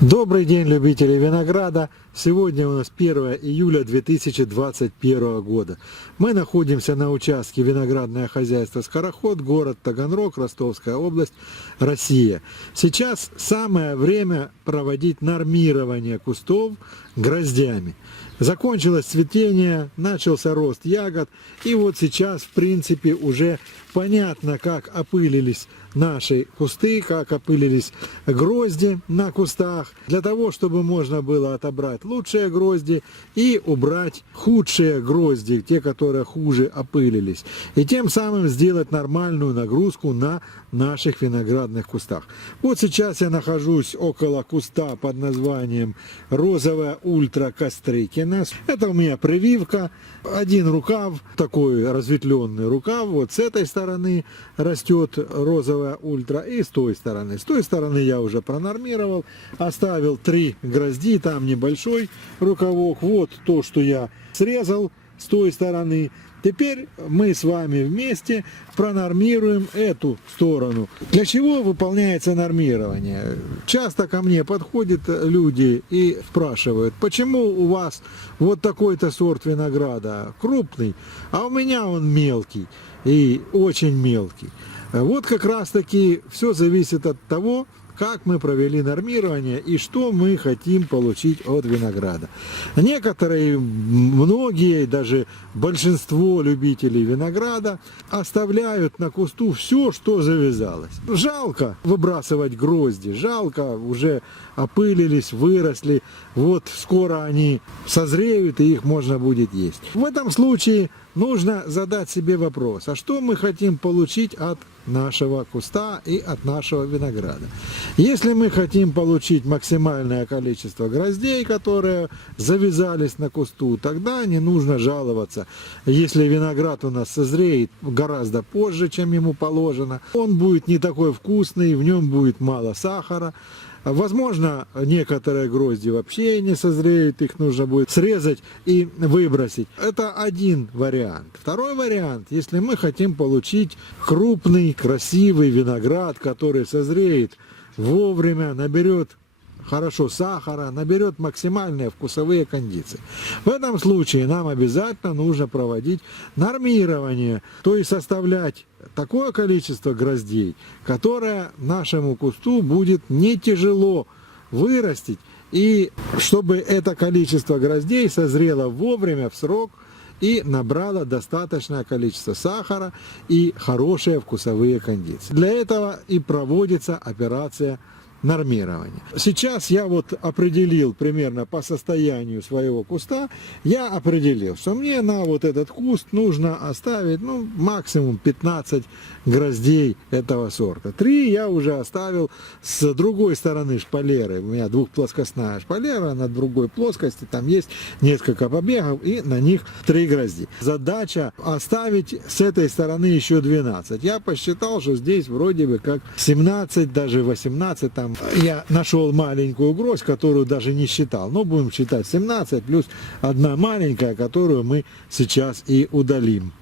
Добрый день, любители винограда! Сегодня у нас 1 июля 2021 года. Мы находимся на участке виноградное хозяйство «Скороход», город Таганрог, Ростовская область, Россия. Сейчас самое время проводить нормирование кустов гроздями. Закончилось цветение, начался рост ягод, и вот сейчас, в принципе, уже понятно, как опылились наши кусты, как опылились грозди на кустах, для того, чтобы можно было отобрать лучшие грозди и убрать худшие грозди, те, которые хуже опылились, и тем самым сделать нормальную нагрузку на наших виноградных кустах. Вот сейчас я нахожусь около куста под названием розовая ультра Кострыкина. Это у меня прививка, один рукав, такой разветвленный рукав, вот с этой стороны растет розовая ультра и с той стороны. С той стороны я уже пронормировал, оставил 3 грозди, там небольшой рукавок, вот то, что я срезал с той стороны. Теперь мы с вами вместе пронормируем эту сторону. Для чего выполняется нормирование? Часто ко мне подходят люди и спрашивают, почему у вас вот такой-то сорт винограда крупный, а у меня он мелкий и очень мелкий. Вот как раз таки все зависит от того, как мы провели нормирование и что мы хотим получить от винограда. Некоторые, многие, даже большинство любителей винограда оставляют на кусту все, что завязалось. Жалко выбрасывать грозди, жалко, уже опылились, выросли, вот скоро они созреют и их можно будет есть. В этом случае нужно задать себе вопрос, а что мы хотим получить от нашего куста и от нашего винограда. Если мы хотим получить максимальное количество гроздей, которые завязались на кусту, тогда не нужно жаловаться. Если виноград у нас созреет гораздо позже, чем ему положено, он будет не такой вкусный, в нем будет мало сахара. Возможно, некоторые грозди вообще не созреют, их нужно будет срезать и выбросить. Это один вариант. Второй вариант, если мы хотим получить крупный, красивый виноград, который созреет вовремя, наберет хорошо сахара, наберет максимальные вкусовые кондиции. В этом случае нам обязательно нужно проводить нормирование, то есть составлять такое количество гроздей, которое нашему кусту будет не тяжело вырастить, и чтобы это количество гроздей созрело вовремя, в срок, и набрало достаточное количество сахара и хорошие вкусовые кондиции. Для этого и проводится операция нормирования. Сейчас я вот определил примерно по состоянию своего куста, я определил, что мне на вот этот куст нужно оставить максимум 15 гроздей этого сорта. 3 я уже оставил с другой стороны шпалеры. У меня двухплоскостная шпалера, на другой плоскости там есть несколько побегов и на них 3 грозди. Задача оставить с этой стороны еще 12. Я посчитал, что здесь вроде бы как 17, даже 18 там. Я нашел маленькую гроздь, которую даже не считал. Но будем считать 17 плюс одна маленькая, которую мы сейчас и удалим.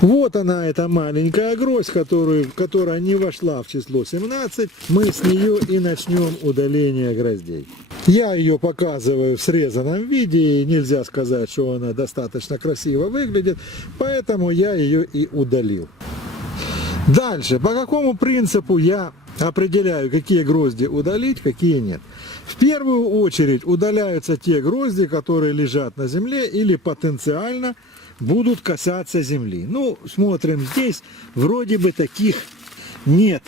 Вот она, эта маленькая гроздь, которая не вошла в число 17. Мы с нее и начнем удаление гроздей. Я ее показываю в срезанном виде, и нельзя сказать, что она достаточно красиво выглядит, поэтому я ее и удалил. Дальше, по какому принципу я определяю, какие грозди удалить, какие нет. В первую очередь удаляются те грозди, которые лежат на земле или потенциально будут касаться земли. Смотрим, здесь вроде бы таких нет,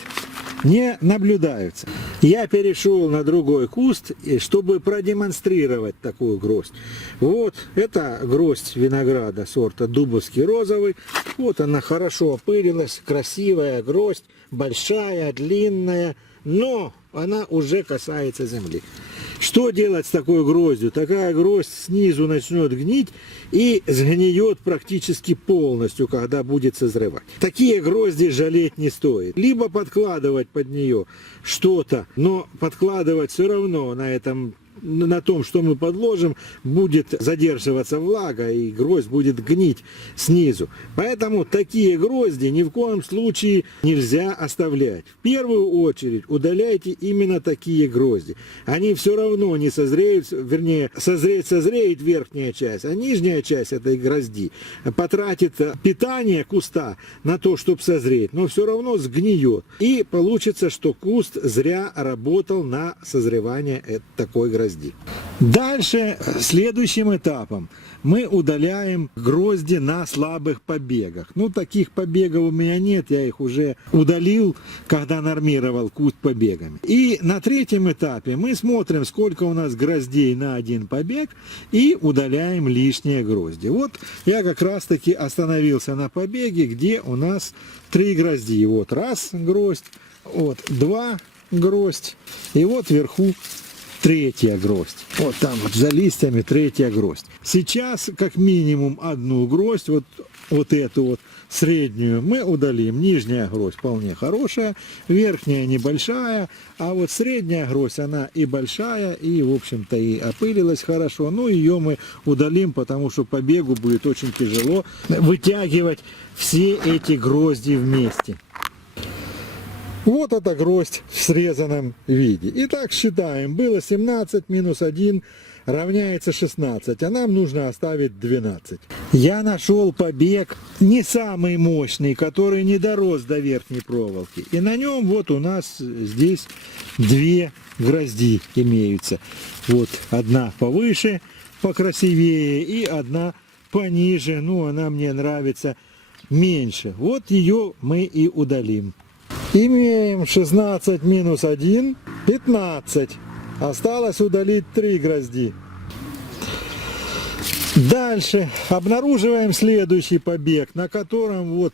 не наблюдаются. Я перешел на другой куст, чтобы продемонстрировать такую гроздь. Вот, это гроздь винограда сорта Дубовский розовый. Вот она хорошо опылилась, красивая гроздь, большая, длинная, но она уже касается земли. Что делать с такой гроздью? Такая гроздь снизу начнет гнить и сгниет практически полностью, когда будет созревать. Такие грозди жалеть не стоит. Либо подкладывать под нее что-то, но подкладывать все равно на этом на том, что мы подложим, будет задерживаться влага, и гроздь будет гнить снизу. Поэтому такие грозди ни в коем случае нельзя оставлять. В первую очередь удаляйте именно такие грозди. Они все равно не созреют, вернее, созреет верхняя часть, а нижняя часть этой грозди потратит питание куста на то, чтобы созреть, но все равно сгниет. И получится, что куст зря работал на созревание такой грозди. Дальше, следующим этапом, мы удаляем грозди на слабых побегах. Ну, таких побегов у меня нет, я их уже удалил, когда нормировал куст побегами. И на третьем этапе мы смотрим, сколько у нас гроздей на один побег, и удаляем лишние грозди. Вот я как раз таки остановился на побеге, где у нас 3 грозди. Вот раз гроздь, вот 2 гроздь, и вот вверху 3-я гроздь. Вот там вот за листьями 3-я гроздь. Сейчас как минимум 1 гроздь, вот эту вот среднюю мы удалим. Нижняя гроздь вполне хорошая, верхняя небольшая, а вот средняя гроздь, она и большая, и в общем-то и опылилась хорошо. Ну, ее мы удалим, потому что побегу будет очень тяжело вытягивать все эти грозди вместе. Вот эта гроздь в срезанном виде. Итак, считаем. Было 17 минус 1 равняется 16, а нам нужно оставить 12. Я нашел побег не самый мощный, который не дорос до верхней проволоки. И на нем вот у нас здесь 2 грозди имеются. Вот одна повыше, покрасивее, и одна пониже. Ну, она мне нравится меньше. Вот ее мы и удалим. Имеем 16 минус 1, 15. Осталось удалить 3 грозди. Дальше обнаруживаем следующий побег, на котором вот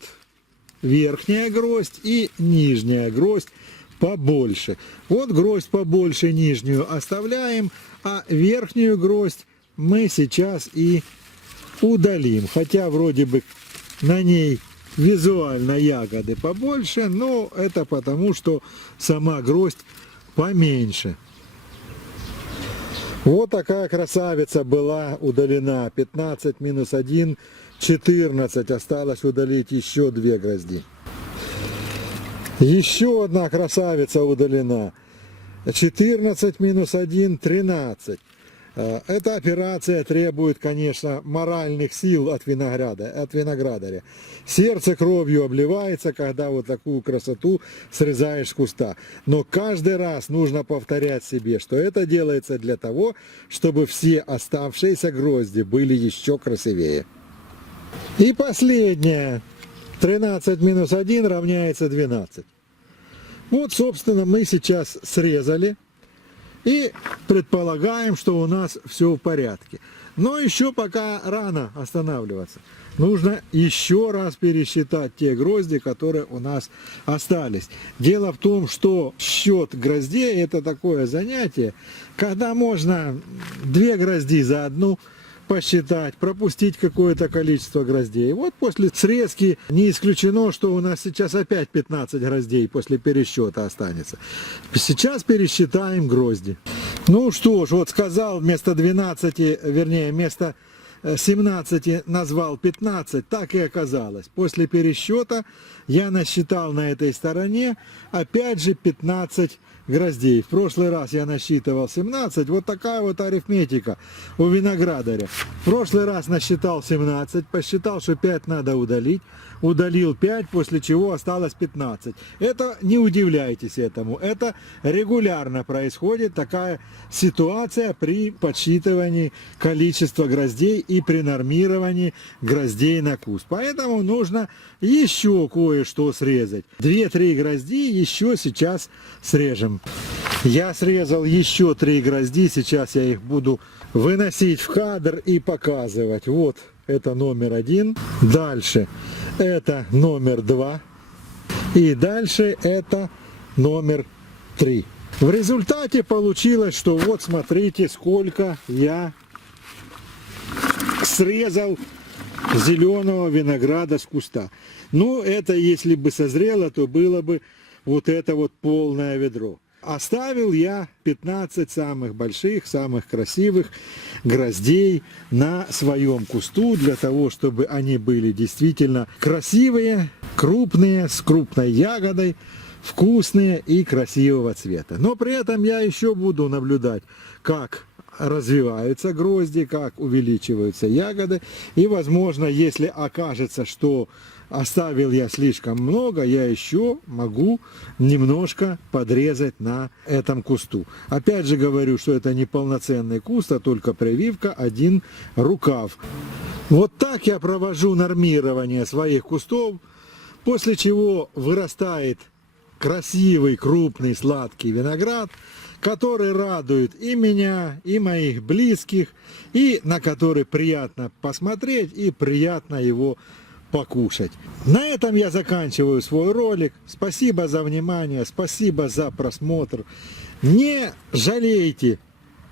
верхняя гроздь и нижняя гроздь побольше. Вот гроздь побольше нижнюю оставляем, а верхнюю гроздь мы сейчас и удалим. Хотя вроде бы на ней визуально ягоды побольше, но это потому, что сама гроздь поменьше. Вот такая красавица была удалена. 15 минус 1, 14. Осталось удалить еще 2 грозди. Еще одна красавица удалена. 14 минус 1, 13. Эта операция требует, конечно, моральных сил от виноградаря. Сердце кровью обливается, когда вот такую красоту срезаешь с куста. Но каждый раз нужно повторять себе, что это делается для того, чтобы все оставшиеся грозди были еще красивее. И последнее. 13 минус 1 равняется 12. Вот, собственно, мы сейчас срезали. И предполагаем, что у нас все в порядке. Но еще пока рано останавливаться. Нужно еще раз пересчитать те грозди, которые у нас остались. Дело в том, что счет гроздей — это такое занятие, когда можно 2 грозди за одну посчитать, пропустить какое-то количество гроздей. Вот после срезки не исключено, что у нас сейчас опять 15 гроздей после пересчета останется. Сейчас пересчитаем грозди. Ну что ж, вот сказал вместо 12, вернее вместо 17 назвал 15, так и оказалось. После пересчета я насчитал на этой стороне опять же 15 гроздей. В прошлый раз я насчитывал 17. Вот такая вот арифметика у виноградаря. В прошлый раз насчитал 17, посчитал, что 5 надо удалить. Удалил 5, после чего осталось 15. Это не удивляйтесь этому. Это регулярно происходит такая ситуация при подсчитывании количества гроздей и при нормировании гроздей на куст. Поэтому нужно еще кое-что срезать. 2-3 грозди еще сейчас срежем. Я срезал еще 3 грозди. Сейчас я их буду выносить в кадр и показывать. Вот это номер 1. Дальше это номер 2. И дальше это номер 3. В результате получилось, что вот смотрите, сколько я срезал зеленого винограда с куста. Ну, это если бы созрело, то было бы вот это вот полное ведро. Оставил я 15 самых больших, самых красивых гроздей на своем кусту, для того, чтобы они были действительно красивые, крупные, с крупной ягодой, вкусные и красивого цвета. Но при этом я еще буду наблюдать, как развиваются грозди, как увеличиваются ягоды. И, возможно, если окажется, что оставил я слишком много, я еще могу немножко подрезать на этом кусту. Опять же говорю, что это не полноценный куст, а только прививка, один рукав. Вот так я провожу нормирование своих кустов, после чего вырастает красивый, крупный, сладкий виноград, который радует и меня, и моих близких, и на который приятно посмотреть и приятно его покушать. На этом я заканчиваю свой ролик. Спасибо за внимание, спасибо за просмотр. Не жалейте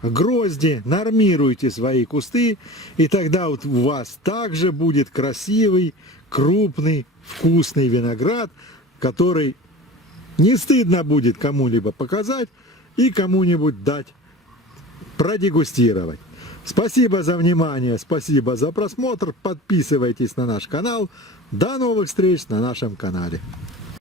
грозди, нормируйте свои кусты, и тогда вот у вас также будет красивый, крупный, вкусный виноград, который не стыдно будет кому-либо показать и кому-нибудь дать продегустировать. Спасибо за внимание, спасибо за просмотр. Подписывайтесь на наш канал. До новых встреч на нашем канале.